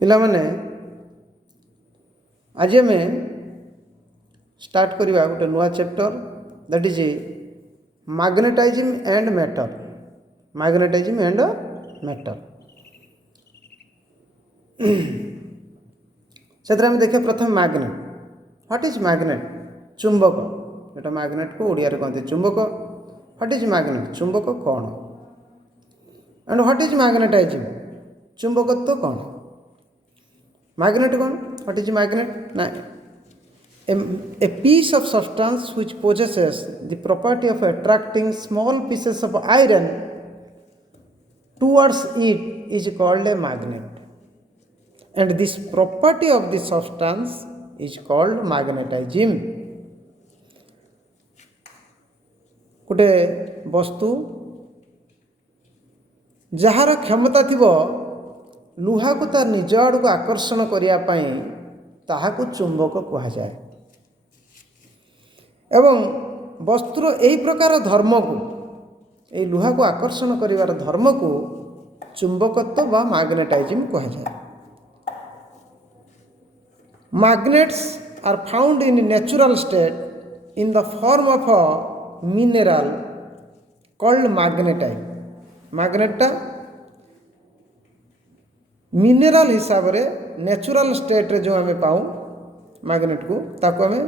ପିଲାମାନେ ଆଜି ଆମେ ଷ୍ଟାର୍ଟ କରିବା ଗୋଟେ ନୂଆ chapter that is magnetising and matter. Magnetising and matter से आम देखिए प्रथम मैग्नेट। What is magnet? चुंबक। जो मैग्नेट को ओडिया रे कहते चुंबक। What is magnet? चुंबक कौन? And what is magnetising? चुंबकत्व कौन? मैग्नेट कौन? What is magnet? ना a piece of substance which possesses the property of attracting small pieces of iron towards it is called a magnet, and this property of the substance is called magnetism। गोटे वस्तु jar क्षमता थिबो लुहा को तार निज आड़ को आकर्षण करिया पई ताहाकु चुंबक कहा जाए। एवं वस्तुर यही प्रकार धर्म को यही लुहा को आकर्षण करिवार धर्म को चुंबकत्व बा मैग्नेटाइजिंग कहा जाए। Magnets are found in natural state in the form of a mineral called magnetite. मैग्नेटा मिनरल हिसाब रे नेचुरल स्टेट रे जो हमें पाऊँ मैग्नेट को ताको हमें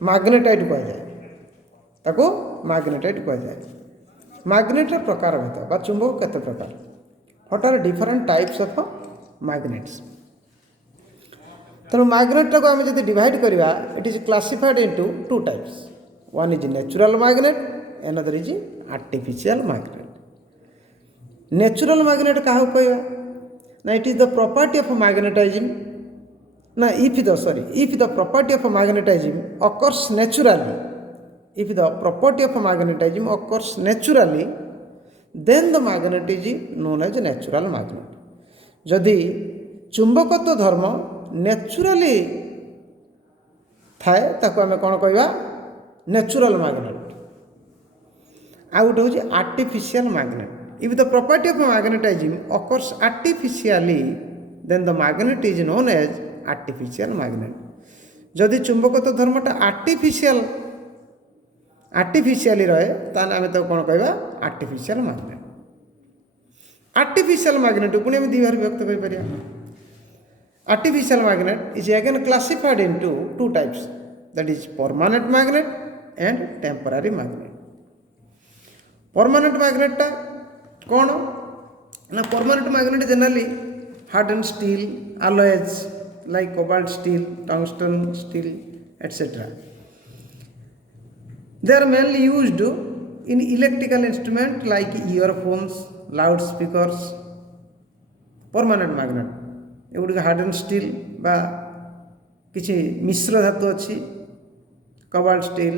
मैग्नेटाइट कहा जाए। ताको मैग्नेटाइट कहा जाए। मैग्नेट प्रकार भेद बा चुंबक केते प्रकार? What are different types of magnets? तेणु मैग्नेट को आम जब डिवाइड करवा it is classified into two types. One is natural magnet, another is artificial magnet. Natural magnet क्या कहवा ना it is the property of magnetising ना if the property of magnetism occurs naturally, if the property of magnetism occurs naturally, then the magnet is known as natural magnet। जदि चुंबकत्व धर्म नेचुराली थाए ताको आमे कोन कहवा नेचुरल मैग्नेट। आ गोटे हूँ artificial magnet. If the property of magnetising occurs artificially, then the magnet is known as artificial magnet. जदि चुंबकत्व धर्मटा आर्टिफिशियली रहे ताने आमे तो कौन कहवा आर्टिफिशियल मैग्नेट। आर्टिफिशियल मैग्नेट पुणी आम दुई व्यक्त कर। Artificial magnet is again classified into two types, that is permanent magnet and temporary magnet. Permanent magenta कौन ना? Permanent magnet generally harden steel alloys like cobalt steel, tungsten steel, etc. They are mainly used in electrical instruments like earphones, loudspeakers। permanent magnet एगुड़ी harden steel बा किसी मिश्र धातु अच्छी cobalt steel,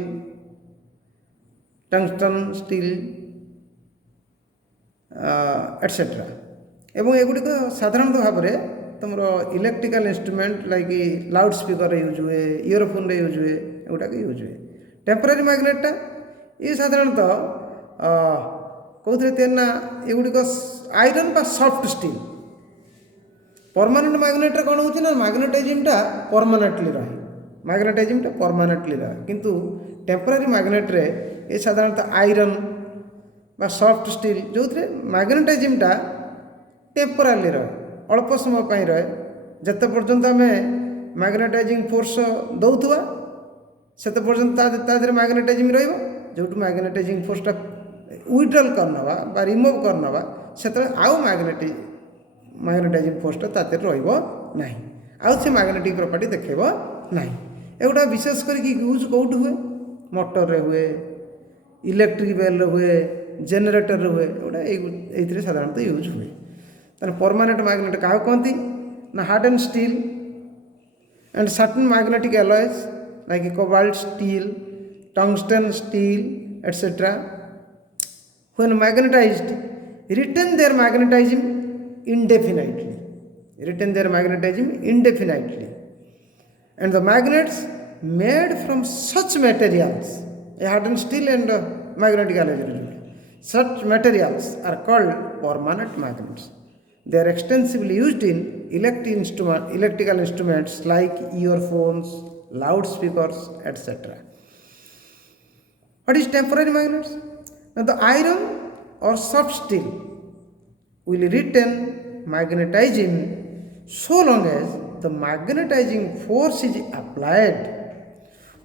tungsten steel et cetera. एवं एगुड़ी साधारणतः भाव में तुमर electrical instrument like loud speaker use हुए, इयरफोन यूज हुए, एगुटाक यूज हुए। टेम्पररी मैग्नेटा ये साधारणतः कौन तेना एगुड़िक आयरन बा सॉफ्ट स्टील। परमानेंट मैग्नेट कौन हो ना मैग्नेटाइजिंगटा परमानेंटली रहे, मैग्नेटाइजिंगटा परमानेंटली रहे। किंतु टेम्पररी मैग्नेट रे ये साधारणतः आयरन बा सॉफ्ट स्टील जो मैग्नेटाइजिंगटा टेम्पररी रहे, अल्प समय पर रहे। जिते पर्यंत आम मैग्नेटाइजिंग फोर्स दौथुआ सेते पर्यंत तादर मैग्नेटाइजिंग रहिबो। जोटू मैग्नेटाइजिंग फोर्सटा विड्रॉल करनवा बा रिमूव करनवा सेते आउ मैग्नेटाइजिंग फोर्सटा तातिर रहिबो नाही, आउ से मैग्नेटिक प्रॉपर्टी देखैबो नाही। एगुडा विशेष करके यूज कोउट हुए? मोटर रे हुए, इलेक्ट्रिक बेल रे हुए, जनरेटर रे हुए, एगुडा एइथरे साधारणतः यूज हुए। परमानेंट मैग्नेट क्या कहती ना? Harden steel and certain magnetic alloys like cobalt steel, tungsten steel, etc. when magnetized retain their magnetism indefinitely, and the magnets made from such materials, a hardened steel and magnetic alloys, such materials are called permanent magnets। They are extensively used in electrical instruments like earphones, loudspeakers, etc. What is temporary magnets? Now the iron or soft steel will retain magnetism so long as the magnetizing force is applied.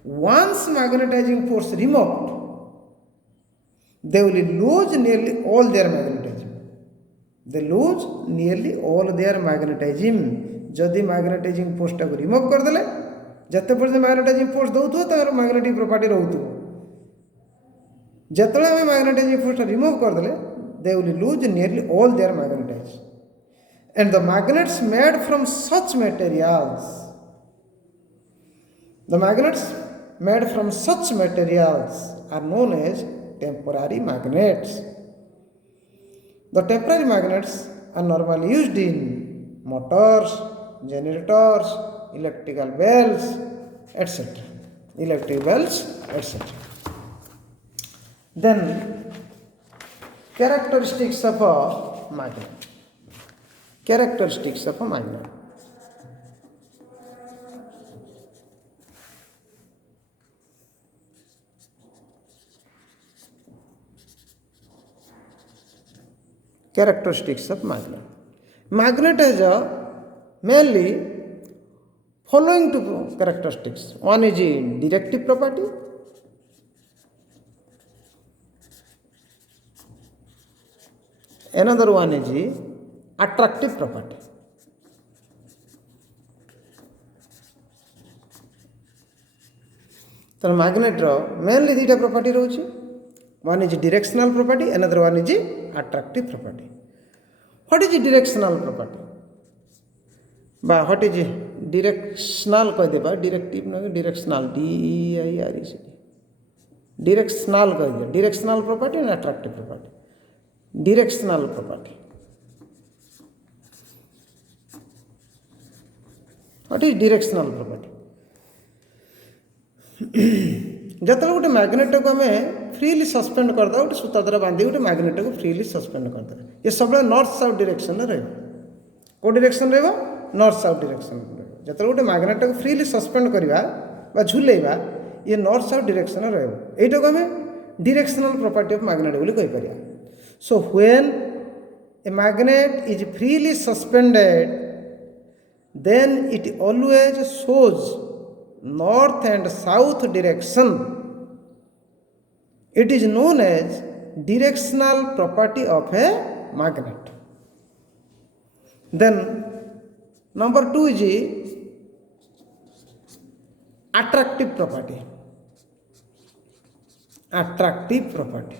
Once magnetizing force removed, they will lose nearly all their magnetism. They lose nearly all their magnetism. जदि magnetising force टाक remove करदे जिते पर्यटन magnetising force दौथो तर magnetic property रोथो जिते आम magnetising force remove करदे they will lose nearly all their magnetics. And the magnets made from such materials, the magnets made from such materials are known as temporary magnets. The temporary magnets are normally used in motors, generators, electrical bells, etc. Electric bells, etc. Then characteristics of a magnet. Characteristics of a magnet. Characteristics of magnet. Magnet has a mainly following two characteristics. One is a directive property. Another one is a attractive property. So magnet mainly theta property rochi. One is directional property, another one is attractive property. What is directional property? What is directional? Directive no directional. D-E-I-R-E-C. Directional directional property and attractive property. Directional property. What is directional property? जतले गोटे magnet को आम freely suspend करदे गोटे सूता द्वारा बांधी गोटे magnet को फ्रीली सस्पेंड करदे ये सब नॉर्थ साउथ डायरेक्शन रे को डायरेक्शन रे नॉर्थ साउथ डायरेक्शन जतले गोटे मैग्नेट को फ्रीली सस्पेंड करवा बा झुलेवा ये नॉर्थ साउथ डायरेक्शन रे एटा को आम डायरेक्शनल प्रॉपर्टी ऑफ मैग्नेट बोली कहि परिया. So when a magnet is freely suspended, then it always shows north and south direction. It is known as directional property of a magnet. Then number 2 is attractive property. Attractive property.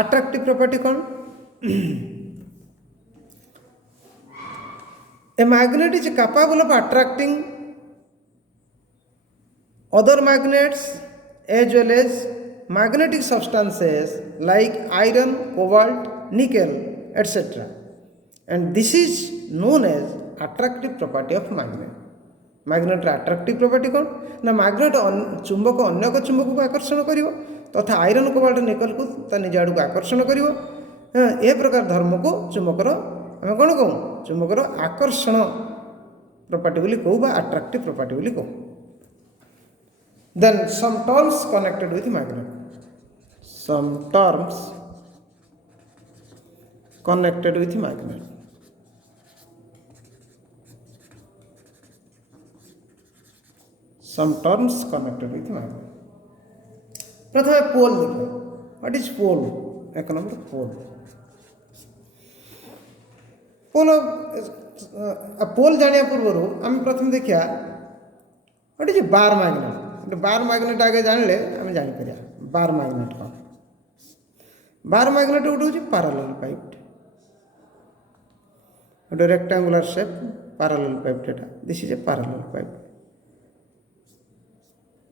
Attractive property कौन? A magnet is capable of attracting other magnets as well as magnetic substances like iron, cobalt, nickel, etc. And this is known as attractive property of magnet. Magnet attractive property कौन? ना magnet चुंबक अन्य को चुंबक को आकर्षण करिवो तथा iron cobalt nickel को ता निज आड़ को आकर्षण करिवो. ए प्रकार धर्म को चुंबकर आम कौन कहूँ चुंबकर आकर्षण प्रॉपर्टी बोली कहू बा अट्रैक्टिव प्रॉपर्टी बोली कहू. Then some terms connected with magnet. Some terms connected with magnet. Some terms connected with magnet. प्रथम पोल देखो. What is pole? एक नंबर पोल. पोल जानिया पूर्व आम प्रथम देखिया what is bar magnet. Bar magnet आगे जानले आम जानी परिया बार मैग्नेट कौन. बार मैग्नेट गोटे हूँ पैरेलल पाइप गोटे rectangular shape parallel pipe. This is a parallel pipe.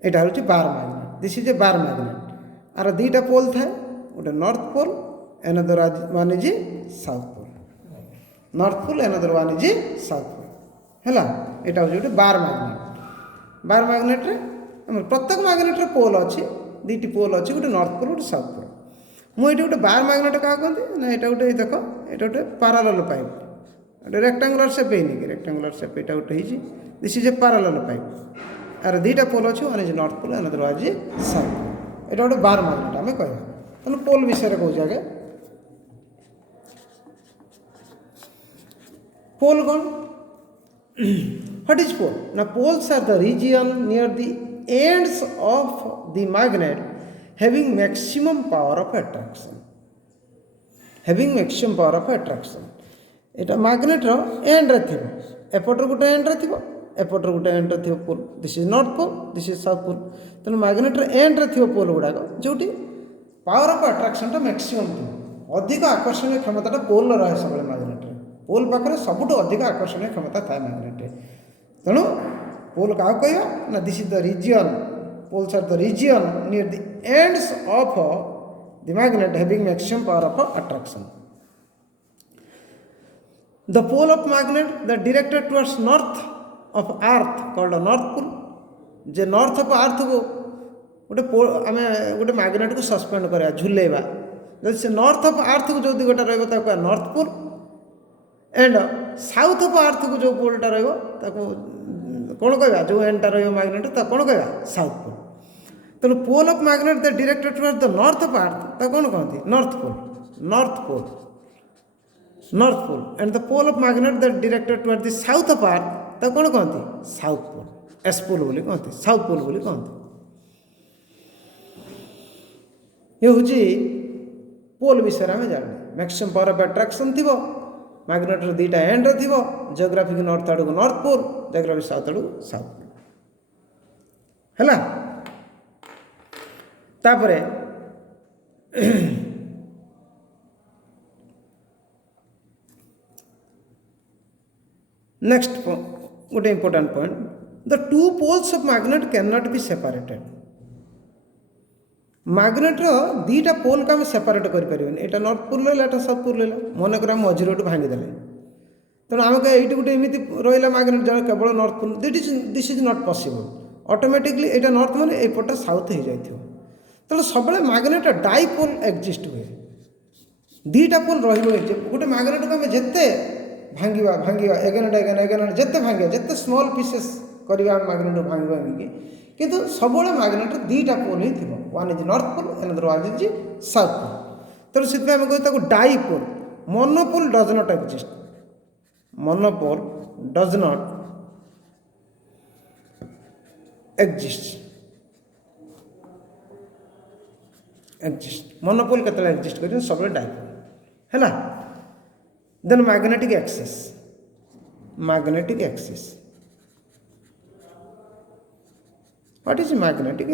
यहाँ हूँ bar magnet. This is a bar magnet. आर दुईटा पोल थाए गोटे north pole another one is south pole. North pole another one is south pole है. यहाँ हूँ गोटे बार मैग्नेट. बार मैग्नेट प्रत्येक मैग्नेट पोल अच्छी दुईटी पोल अच्छी गोटे नॉर्थ पोल गोटे साउथ पोल. मुझे गोटे बार मैग्नेट क्या कहते ना यहाँ गोटे देख ये गोटे पारालेल पाइप गोटे रेक्टांगुलर सेप है कि रेक्टांगुलर सेप यहाँ गोटे this is a parallel pipe यार दुईटा पोल अच्छे one is north pole another one is south pole यहाँ गोटे बार मैग्नेट आम कह तेनाली पोल विषय कौच आगे पोल कौन व्हाट इज पोल ना poles are the region near the ends of the magnet having maximum power of attraction एटा मैग्नेट रो एंड रे थिबो एपटर गुटे एंड रे थिबो एपटर गुटे एंड रे थिबो pole this is north pole this is south pole तने मैग्नेट रे एंड रे थिबो पोल गुडा जोटी पावर ऑफ अट्रैक्शन टा मैक्सिमम थिबो अधिक आकर्षणीय क्षमता टा पोल रहे सब मैग्नेट रे पोल पाखरे सबुठ अधिक आकर्षणीय क्षमता थाए मैग्नेट रे तेणु पोल का कहया ना this is the region poles are the region near the ends of the magnet having maximum power of attraction. The pole of magnet that directed towards north of earth called a north pole. J north of earth को आम गोटे magnet को suspend करा झुलेबा जब से north of earth को जो दिगटा रहा north pole and south of earth को जो पोलटा रहा कौन कह जो एंडटा रैग्नेट कौन कह साउथ पोल तेणु pole of magnet the directed toward the north of earth कौन कहते north pole and the pole of magnet the directed toward the south of earth कौन कहते साउथ पोल एस पोल बोली कहते साउथ पोल बोली कहते ये हूँ पोल विषय आम जान मैक्सिमम पावर ऑफ अट्रैक्शन थी मैग्नेट दुईटा एंड थी जियोग्राफिक नॉर्थ आड़ को नॉर्थ पोल जियोग्राफिक साउथ आड़ को साउथ पोल है तापरे नेक्स्ट गोटे important point the two poles of magnet can not be separated magnet दीटा पोल को आम सेपरेट करें यहाँ नॉर्थ पोल रहा साउथ पोल रहा मनकर आम मझे गोटे भांगीदे तेणु आम कह ये गोटे एमती रहा मैग्नेट जब केवल north pole this is not possible automatically यहाँ नॉर्थ मैंने एपटा साउथ हो जाए तेणु सब मैग्नेट डाइपोल एक्जिस्ट हुए दीटा पोल रोटे मैग्नेट को आम जिते भांगा भांगा एगेन जिते भांगा जिते स्मॉल पीसेस करवा मैग्नेट भांग भांगिकी किंतु सब मैग्नेट दीटा पोल ही थी one is north pole another one is south pole तेणु से कहते dipole monopole does not exist monopole does not exist monopole के एक्जिस्ट कर सब डाइपोल है then magnetic axis what is magnetic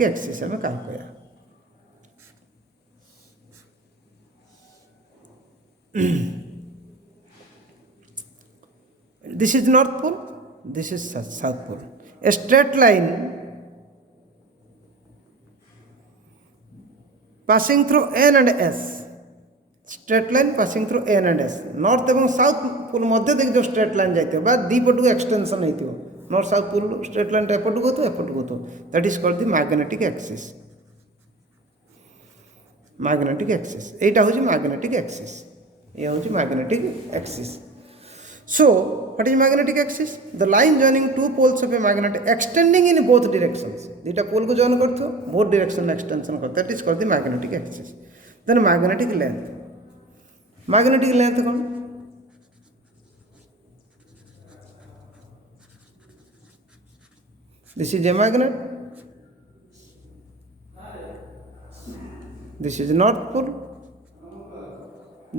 axis हमें क्या कह this is north pole this is south pole a straight line passing through N and S straight line passing through N and S north एवं south pole मध्य देख जो straight line जाइए बा दी पटू extension होती north south pole straight line एपटू गो तो that is called the magnetic axis यहाँ हूँ मैग्नेटिक एक्सिस ये हूँ magnetic axis so what is magnetic axis the line joining two poles of a magnet extending in both directions दीटा pole को join कर बोथ डायरेक्शन एक्सटेंशन कर that is called the magnetic axis then magnetic length कौन this is a magnet this is north pole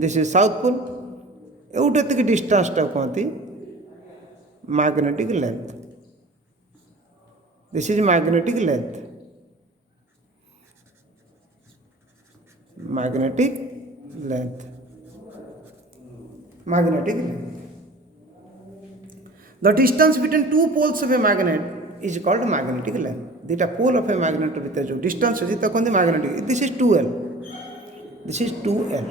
this is south pole एवटे distance टा कहती magnetic length this is magnetic length the distance between two poles of a magnet is called magnetic length दीटा pole of a magnet भीतर जो distance अच्छी कहते magnetic this is 2L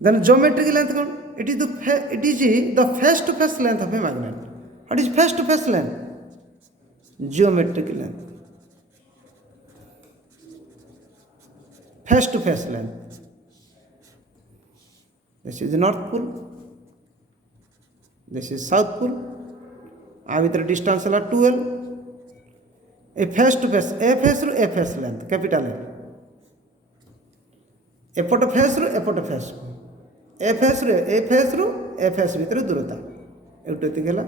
then geometric length कौन it is the face to face length of a magnet. What is face to face length? Geometric length. face to face length. This is north pole, this is south pole. आ भीतर distance है 12. A face to face A face रु A face length capital A एपट face रु एपट face A face रु A face भीतर दूरता एटी है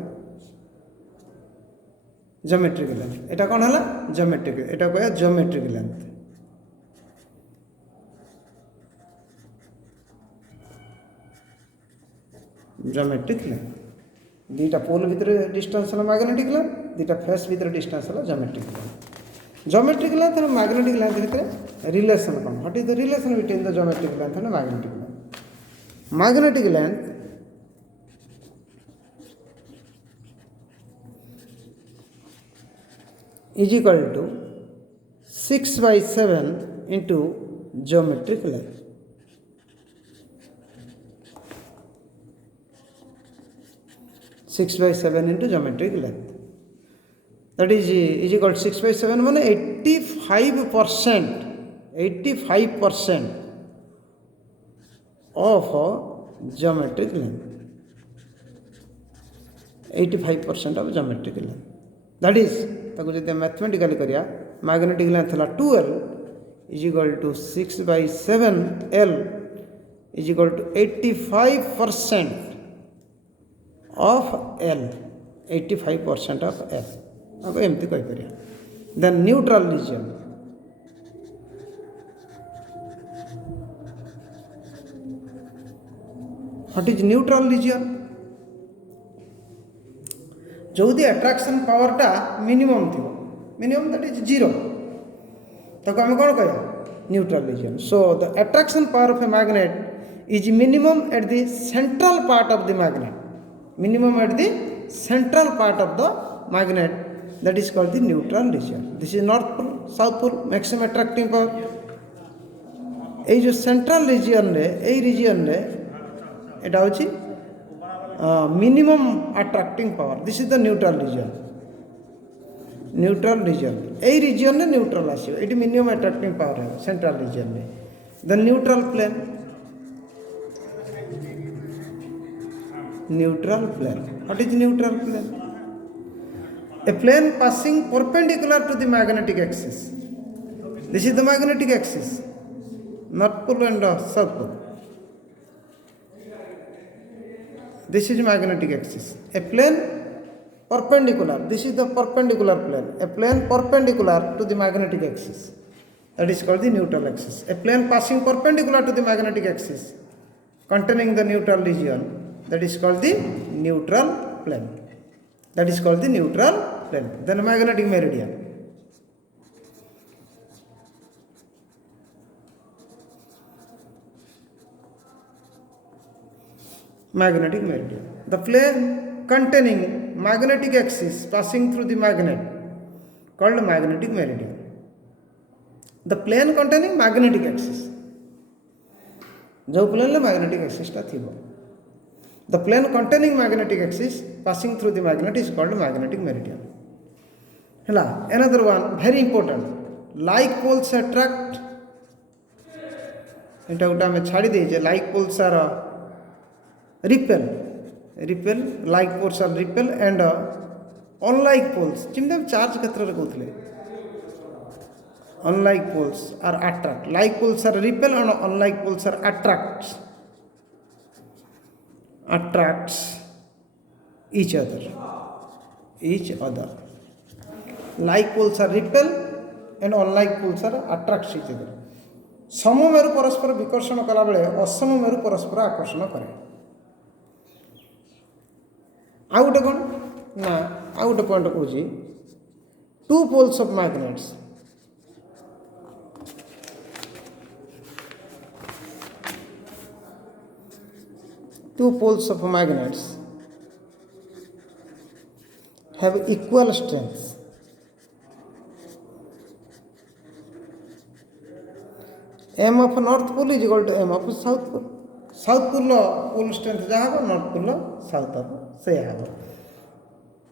ज्योमेट्रिक लेंथ. एटा कौन है ज्योमेट्रिक, एटा कह ज्योमेट्रिक लेंथ. ज्योमेट्रिक लेंथ दुईटा पोल भितर डिस्टेंस है मैग्नेटिक लेंथ, दुईटा फेस भितर डिस्टेंस है ज्योमेट्रिक लेंथ. ज्योमेट्रिक लेंथ और मैग्नेटिक लेंथ भितर रिलेशन कौन, what is the relation between the geometric length and magnetic length. Magnetic length is equal to 6/7 into geometric length. Six by 7 into geometric length. That is equal to 6/7 माने 85% of geometric length. 85% of geometric length. That is ताको जब mathematically करिया magnetic length है 12 is equal to 6/7 L is equal to 85% of L. 85% of L. अब एमती कही परिया. Then neutral region. What is neutral region? जो अट्राक्शन पावर टा मिनिमम थी, मिनिमम दैट इज 0, ताको आम कौन कह neutral region. So the attraction power of a magnet is minimum at the central part of the magnet. Minimum at the central part of the magnet, that is called the neutral region. This is north pole, south pole, maximum attracting power. ये जो central region रे, यही reason रे एटा होची minimum attracting power. This is the neutral region. Neutral region A region ने neutral आसियो, eighty minimum attracting power है central region में. The neutral plane. Neutral plane. What is neutral plane? A plane passing perpendicular to the magnetic axis. This is the magnetic axis, north pole and south pole. This is magnetic axis. A plane perpendicular. This is the perpendicular plane. A plane perpendicular to the magnetic axis. That is called the neutral axis. A plane passing perpendicular to the magnetic axis, containing the neutral region. That is called the neutral plane. That is called the neutral plane. Then magnetic meridian. Magnetic meridian. The plane containing magnetic axis passing through the magnet called magnetic meridian. The plane containing magnetic axis. जो plane ले magnetic axis टा थी वो. The plane containing magnetic axis passing through the magnet is called magnetic meridian. हला another one very important. Like poles attract. इटा उटा में छाड़ी दीजिए. Like poles are repel like poles are repel and unlike poles जिम्दे charge क्षेत्र रे कहथले unlike poles are attract. Like poles are repel and unlike poles are attracts each other. Like poles are repel and unlike poles are attracts each other. सममेरु परस्पर विकर्षण कला बेले असममेरु परस्पर आकर्षण करे. आउ गोटे कौन ना आउ गोटे पॉइंट कहूँ, two poles of magnets. Two poles of magnets have equal strength. M of north pole is equal to M of south pole. South pole pole strength जहाँ हो, north pole south हो से हो.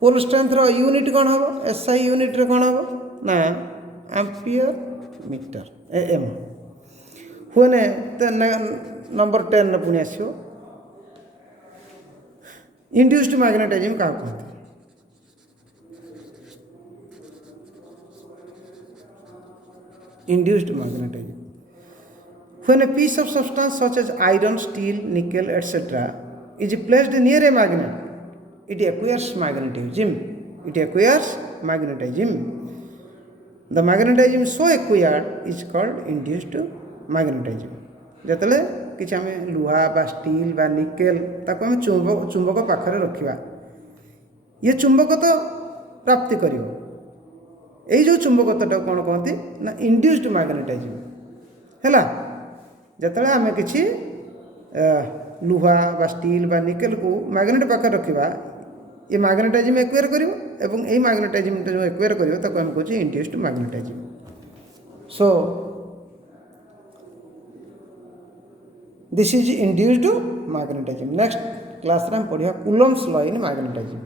Pole strength रो unit कौन हो? SI unit रे कौन हो? ना एम्पियर मीटर AM. ହୁଏନେ ନମ୍ବର 10 ପୁଣି ଆସିବ ଇଣ୍ଡ୍ୟୁସ୍ଡ ମ୍ୟାଗ୍ନେଟାଇଜିମ୍ କାହାକୁ କହନ୍ତି? Induced magnetism. When a piece of substance such as iron, steel, nickel, etc. is placed near a magnet, it acquires magnetism. It acquires magnetism. The magnetism so acquired is called induced magnetism. ଯେତେବେଳେ କିଛି ଆମେ ଲୁହା ବା steel ବା nickel ତାକୁ ଆମେ ଚୁମ୍ବକ ପାଖରେ ରଖିବା, ଇଏ ଚୁମ୍ବକ ତ ପ୍ରାପ୍ତି କରିବ। ଏଇ ଯେଉଁ ଚୁମ୍ବକତ୍ୱଟାକୁ କ'ଣ କହନ୍ତି ନା ଇଣ୍ଡ୍ୟୁସ୍ଡ ମ୍ୟାଗ୍ନେଟାଇଜିମ୍ ହେଲା। ଯେତେବେଳେ ଆମେ କିଛି ଲୁହା ବା ଷ୍ଟିଲ୍ ବା ନିକେଲକୁ ମ୍ୟାଗ୍ନେଟ୍ ପାଖରେ ରଖିବା, ଏ ମ୍ୟାଗ୍ନେଟାଇଜିମ୍ ଏକ୍ୱାର କରିବ ଏବଂ ଏଇ ମ୍ୟାଗ୍ନେଟାଇଜିମ୍ଟା ଯେଉଁ ଏକ୍ୱାର କରିବ ତାକୁ ଆମେ କହୁଛେ induced magnetism. So this is induced magnetism. Next କ୍ଲାସ୍ରେ ଆମେ ପଢ଼ିବା କୁଲମ୍ସ ଲ ଇନ୍ ମ୍ୟାଗ୍ନେଟାଇଜିମ୍।